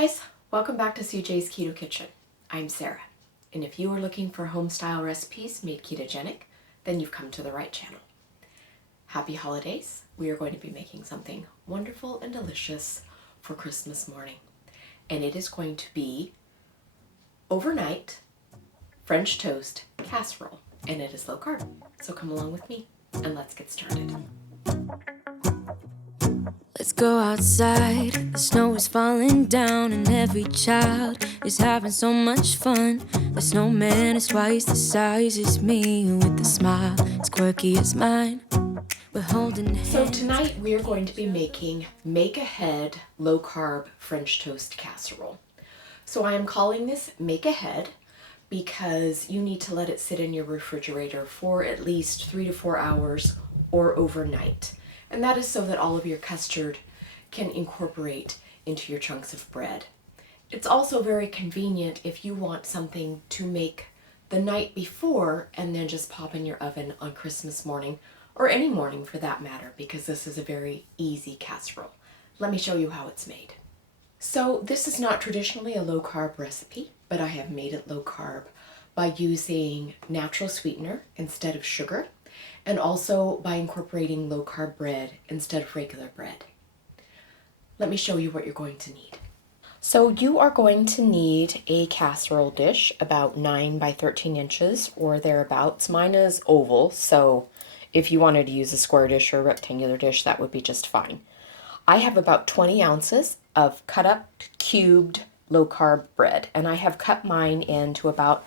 guys, welcome back to Cjsketokitchen. I'm Sarah, and if you are looking for home-style recipes made ketogenic, then you've come to the right channel. Happy holidays. We are going to be making something wonderful and delicious for Christmas morning, and it is going to be overnight French Toast Casserole, and it is low carb. So come along with me, and let's get started. Let's go outside, the snow is falling down and every child is having so much fun. The snowman is twice the size as me with a smile as quirky as mine. We're holding hands. So tonight we are going to be making Make Ahead Low Carb French Toast Casserole. So I am calling this Make Ahead because you need to let it sit in your refrigerator for at least 3 to 4 hours or overnight. And that is so that all of your custard can incorporate into your chunks of bread. It's also very convenient if you want something to make the night before and then just pop in your oven on Christmas morning, or any morning for that matter, because this is a very easy casserole. Let me show you how it's made. So this is not traditionally a low carb recipe, but I have made it low carb by using natural sweetener instead of sugar, and also by incorporating low carb bread instead of regular bread. Let me show you what you're going to need. So you are going to need a casserole dish about 9 by 13 inches or thereabouts. Mine is oval, so if you wanted to use a square dish or a rectangular dish, that would be just fine. I have about 20 ounces of cut up cubed low carb bread, and I have cut mine into about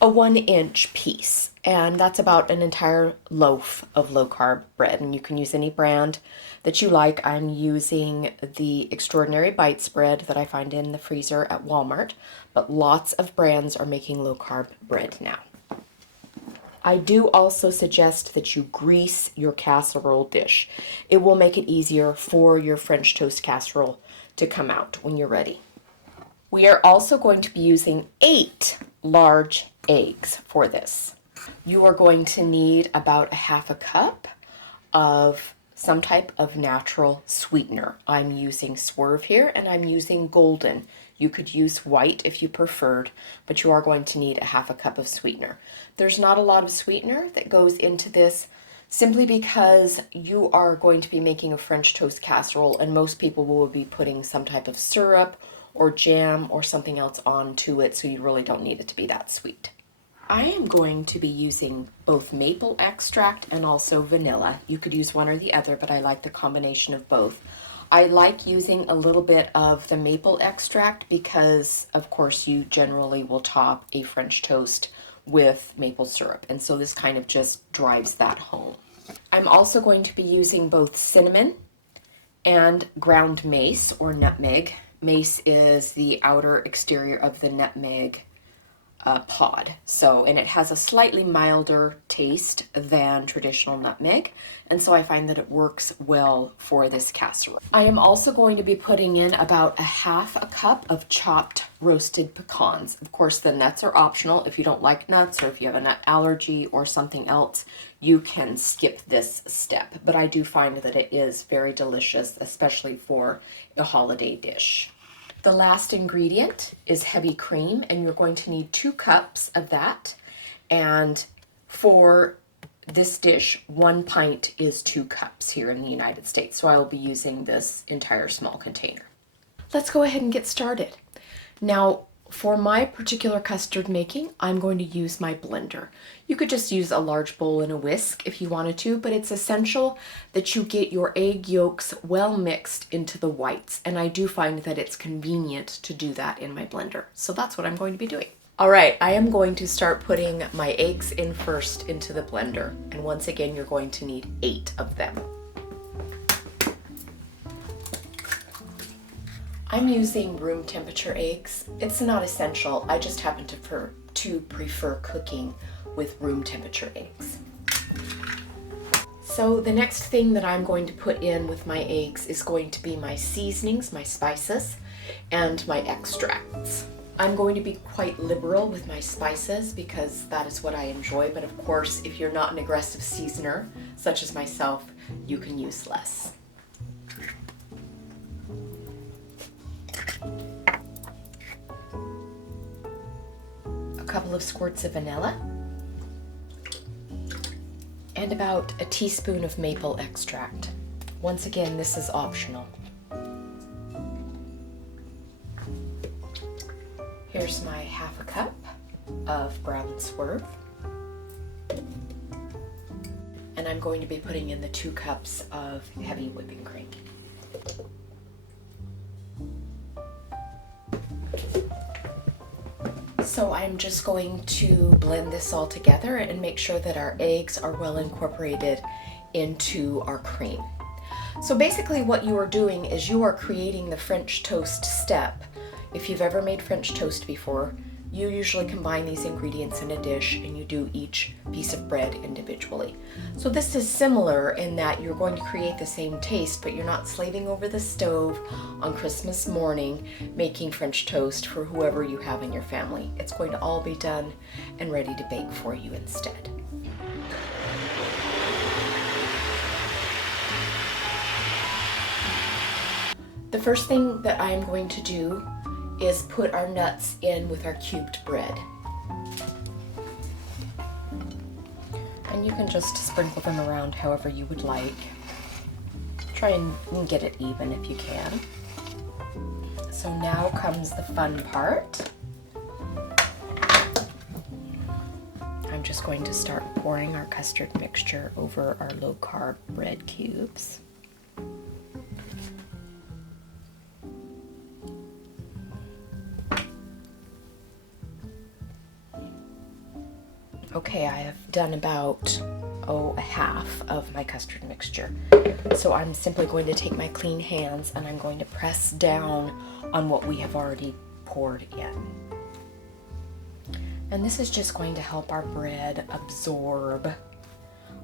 a 1-inch piece, and that's about an entire loaf of low carb bread, and you can use any brand that you like. I'm using the Extraordinary Bites bread that I find in the freezer at Walmart, but lots of brands are making low carb bread now. I do also suggest that you grease your casserole dish. It will make it easier for your French toast casserole to come out when you're ready. We are also going to be using 8 large eggs for this. You are going to need about a half a cup of some type of natural sweetener. I'm using Swerve here, and I'm using Golden. You could use white if you preferred, but you are going to need a half a cup of sweetener. There's not a lot of sweetener that goes into this simply because you are going to be making a French toast casserole, and most people will be putting some type of syrup or jam or something else onto it, so you really don't need it to be that sweet. I am going to be using both maple extract and also vanilla. You could use one or the other, but I like the combination of both. I like using a little bit of the maple extract because, of course, you generally will top a French toast with maple syrup, and so this kind of just drives that home. I'm also going to be using both cinnamon and ground mace or nutmeg. Mace is the outer exterior of the nutmeg pod. And it has a slightly milder taste than traditional nutmeg, and so I find that it works well for this casserole. I am also going to be putting in about a half a cup of chopped roasted pecans. Of course, the nuts are optional. If you don't like nuts, or if you have a nut allergy or something else, you can skip this step, but I do find that it is very delicious, especially for a holiday dish. The last ingredient is heavy cream, and you're going to need 2 cups of that. And for this dish, 1 pint is 2 cups here in the United States. So I'll be using this entire small container. Let's go ahead and get started. Now, for my particular custard making, I'm going to use my blender. You could just use a large bowl and a whisk if you wanted to, but it's essential that you get your egg yolks well mixed into the whites, and I do find that it's convenient to do that in my blender. So that's what I'm going to be doing. All right, I am going to start putting my eggs in first into the blender, and once again, you're going to need 8 of them. I'm using room temperature eggs. It's not essential. I just happen to prefer cooking with room temperature eggs. So the next thing that I'm going to put in with my eggs is going to be my seasonings, my spices, and my extracts. I'm going to be quite liberal with my spices because that is what I enjoy, but of course, if you're not an aggressive seasoner, such as myself, you can use less. couple of squirts of vanilla, and about a teaspoon of maple extract. Once again, this is optional. Here's my half a cup of brown swerve. And I'm going to be putting in the 2 cups of heavy whipping cream. So I'm just going to blend this all together and make sure that our eggs are well incorporated into our cream. So basically what you are doing is you are creating the French toast step. If you've ever made French toast before, you usually combine these ingredients in a dish and you do each piece of bread individually. So this is similar in that you're going to create the same taste, but you're not slaving over the stove on Christmas morning making French toast for whoever you have in your family. It's going to all be done and ready to bake for you instead. The first thing that I am going to do is put our nuts in with our cubed bread. And you can just sprinkle them around however you would like. Try and get it even if you can. So now comes the fun part. I'm just going to start pouring our custard mixture over our low carb bread cubes. Okay, I have done about, a half of my custard mixture. So I'm simply going to take my clean hands and I'm going to press down on what we have already poured in. And this is just going to help our bread absorb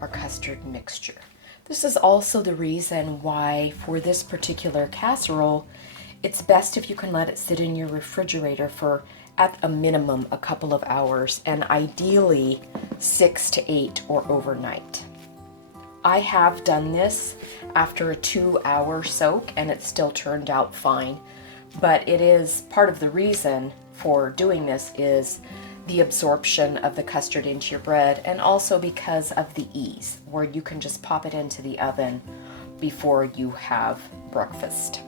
our custard mixture. This is also the reason why for this particular casserole, it's best if you can let it sit in your refrigerator for at a minimum a couple of hours, and ideally 6 to 8 or overnight. I have done this after a 2-hour soak and it still turned out fine, but it is part of the reason for doing this is the absorption of the custard into your bread, and also because of the ease where you can just pop it into the oven before you have breakfast.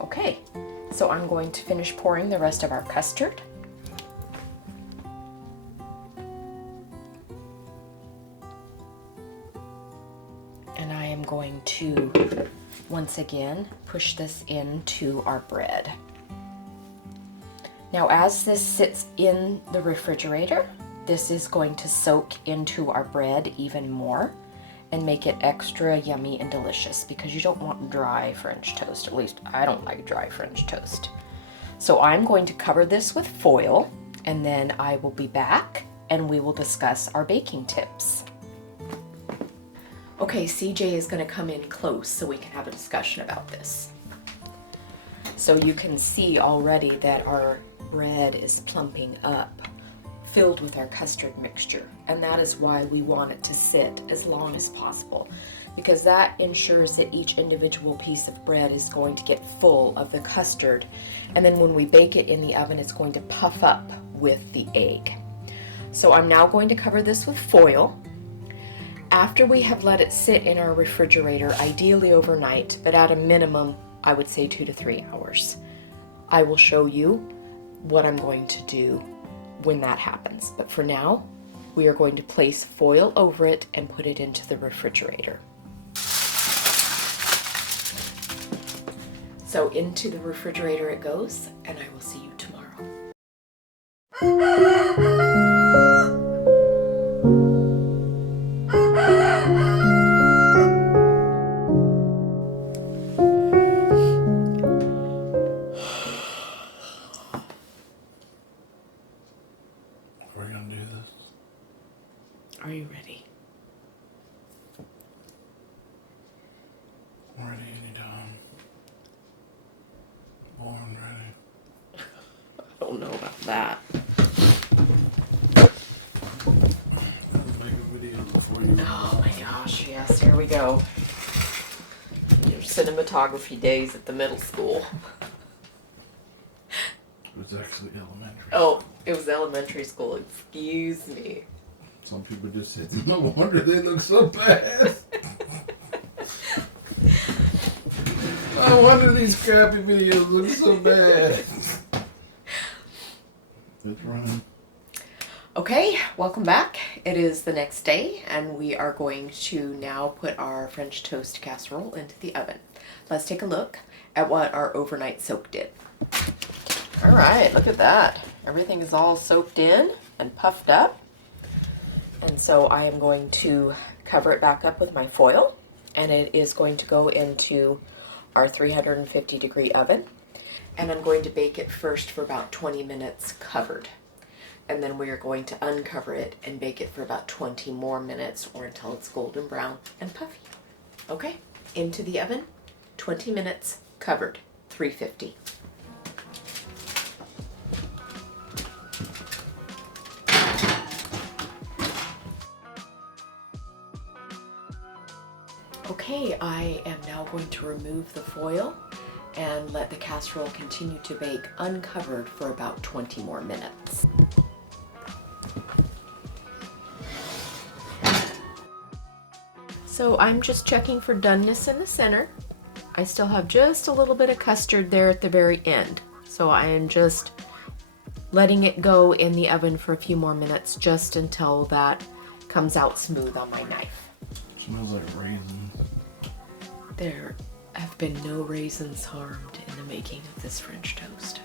Okay, so I'm going to finish pouring the rest of our custard. And I am going to, once again, push this into our bread. Now, as this sits in the refrigerator, this is going to soak into our bread even more and make it extra yummy and delicious, because you don't want dry French toast. At least I don't like dry French toast. So I'm going to cover this with foil, and then I will be back and we will discuss our baking tips. Okay, CJ is going to come in close so we can have a discussion about this. So you can see already that our bread is plumping up, filled with our custard mixture, and that is why we want it to sit as long as possible, because that ensures that each individual piece of bread is going to get full of the custard, and then when we bake it in the oven it's going to puff up with the egg. So I'm now going to cover this with foil. After we have let it sit in our refrigerator, ideally overnight, but at a minimum I would say 2 to 3 hours, I will show you what I'm going to do when that happens. But for now, we are going to place foil over it and put it into the refrigerator. So into the refrigerator it goes, and I will see you tomorrow. We're gonna do this. Are you ready? I'm ready anytime. Born ready. I don't know about that. Make a video before you. Oh my gosh, yes, here we go. Your cinematography days at the middle school. It was actually elementary. Oh, It was elementary school, excuse me. Some people just said, no wonder they look so bad. No wonder these crappy videos look so bad. It's running. Okay, welcome back. It is the next day, and we are going to now put our French toast casserole into the oven. Let's take a look at what our overnight soak did. All right, look at that. Everything is all soaked in and puffed up. And so I am going to cover it back up with my foil, and it is going to go into our 350-degree oven. And I'm going to bake it first for about 20 minutes covered. And then we are going to uncover it and bake it for about 20 more minutes or until it's golden brown and puffy. Okay, into the oven, 20 minutes covered, 350. Okay, I am now going to remove the foil and let the casserole continue to bake uncovered for about 20 more minutes. So I'm just checking for doneness in the center. I still have just a little bit of custard there at the very end. So I am just letting it go in the oven for a few more minutes just until that comes out smooth on my knife. Smells like raisins. There have been no raisins harmed in the making of this French toast.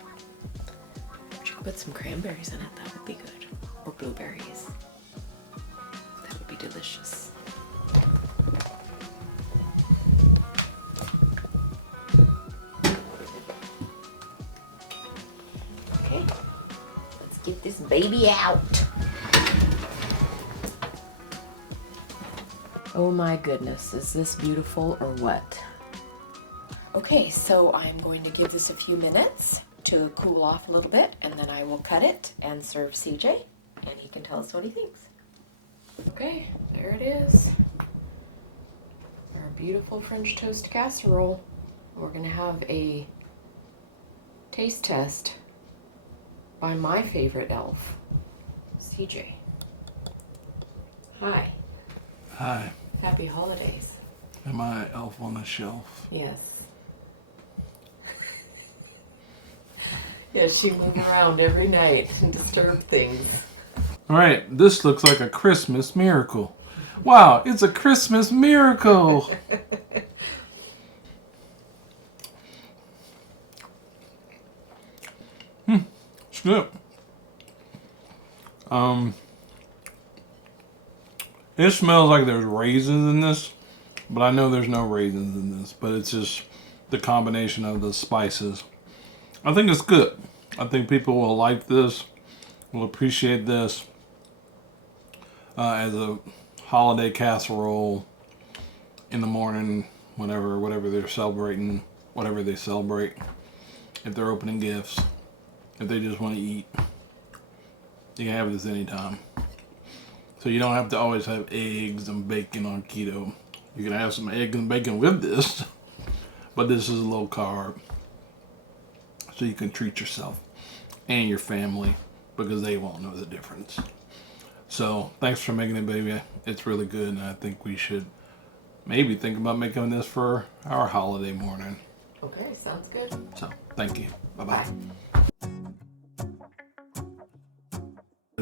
But you could put some cranberries in it, that would be good. Or blueberries. That would be delicious. Okay, let's get this baby out. Oh my goodness, is this beautiful or what? Okay, so I'm going to give this a few minutes to cool off a little bit, and then I will cut it and serve CJ, and he can tell us what he thinks. Okay, there it is. Our beautiful French toast casserole. We're gonna have a taste test by my favorite elf, CJ. Hi. Hi. Happy holidays. Am I elf on the shelf? Yes. Yes, she moved around every night and disturbed things. Alright, this looks like a Christmas miracle. Wow, it's a Christmas miracle! It's good. It smells like there's raisins in this, but I know there's no raisins in this, but it's just the combination of the spices. I think it's good. I think people will like this, will appreciate this as a holiday casserole in the morning, whatever they're celebrating, whatever they celebrate. If they're opening gifts, if they just want to eat, you can have this anytime. So you don't have to always have eggs and bacon on keto. You can have some eggs and bacon with this, but this is low carb. So you can treat yourself and your family because they won't know the difference. So thanks for making it, baby. It's really good, and I think we should maybe think about making this for our holiday morning. Okay, sounds good. So thank you. Bye-bye. Bye.